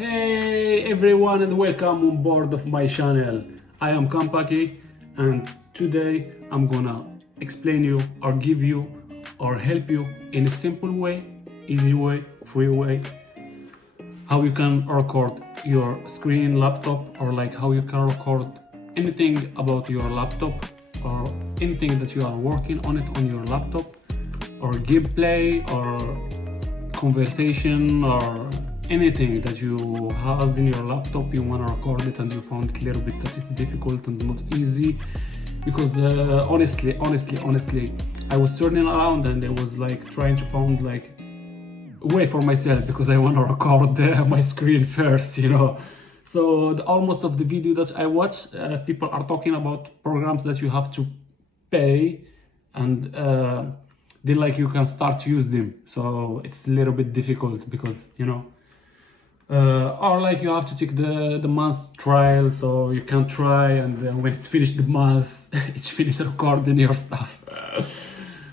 Hey everyone and welcome on board of my channel. I am Kampaki and today I'm gonna explain you or give you or help you in a simple way, easy way, free way how you can record your screen, laptop, or like how you can record anything about your laptop or anything that you are working on it on your laptop, or gameplay or conversation or anything that you have in your laptop. You want to record it and you found it a little bit that it's difficult and not easy, because honestly I was turning around and I was like trying to find like a way for myself, because I want to record my screen first, you know. So almost of the video that I watch, people are talking about programs that you have to pay, and then like you can start to use them. So it's a little bit difficult because, you know, or like you have to take the month trial, so you can try, and then when it's finished the month, it's finished recording your stuff.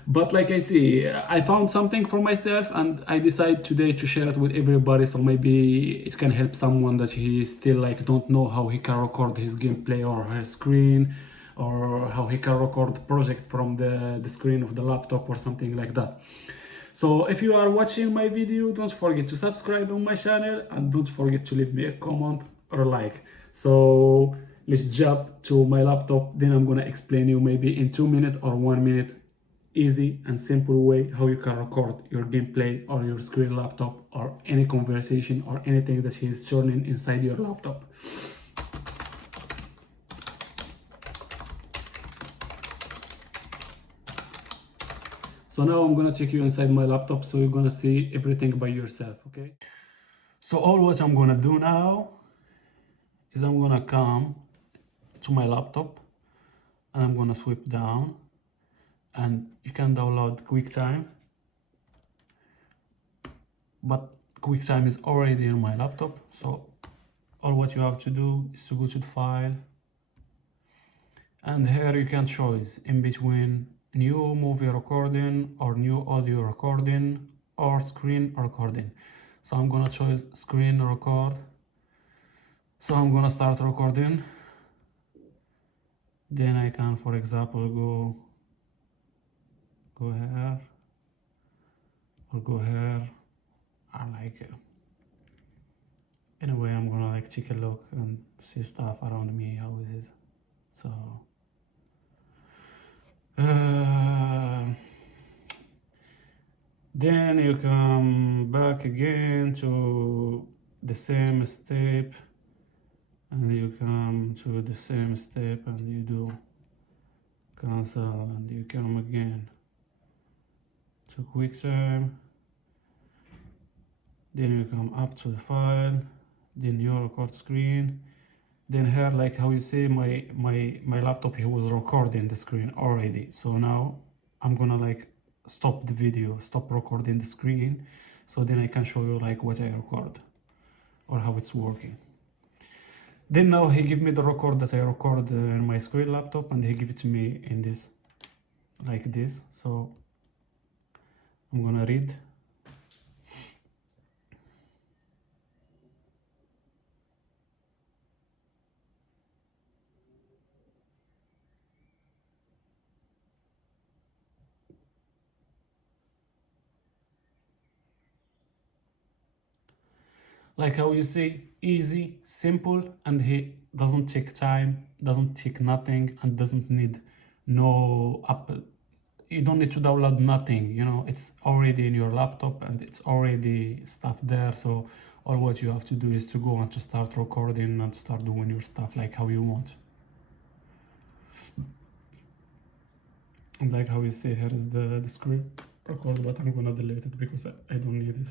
But like I found something for myself, and I decided today to share it with everybody, so maybe it can help someone that he still like don't know how he can record his gameplay or his screen, or how he can record the project from the screen of the laptop or something like that. So if you are watching my video, don't forget to subscribe on my channel and don't forget to leave me a comment or a like. So let's jump to my laptop, then I'm gonna explain you maybe in 2 minutes or 1 minute easy and simple way how you can record your gameplay or your screen laptop or any conversation or anything that is showing inside your laptop. So now I'm gonna take you inside my laptop, so you're gonna see everything by yourself, okay? So all what I'm gonna do now is I'm gonna come to my laptop and I'm gonna swipe down, and you can download QuickTime, but QuickTime is already in my laptop. So all what you have to do is to go to the file, and here you can choose in between new movie recording or new audio recording or screen recording. So I'm gonna choose screen record. So I'm gonna start recording, then I can, for example, go here or go here. I like it. Anyway, I'm gonna like take a look and see stuff around me. How is it? So then you come back again to the same step, and you come to the same step and you do cancel, and you come again to QuickTime, then you come up to the file, then your record screen, then here like how you see my laptop, he was recording the screen already. So now I'm gonna like stop the video, stop recording the screen, so then I can show you like what I record or how it's working. Then now he give me the record that I record in my screen laptop, and he give it to me in this like this. So I'm gonna read. Like how you see, easy, simple, and he doesn't take time, doesn't take nothing, and doesn't need no app. You don't need to download nothing, you know, it's already in your laptop and it's already stuff there. So all what you have to do is to go and to start recording and start doing your stuff like how you want. And like how you see, here is the screen record, but I'm gonna delete it because I don't need it.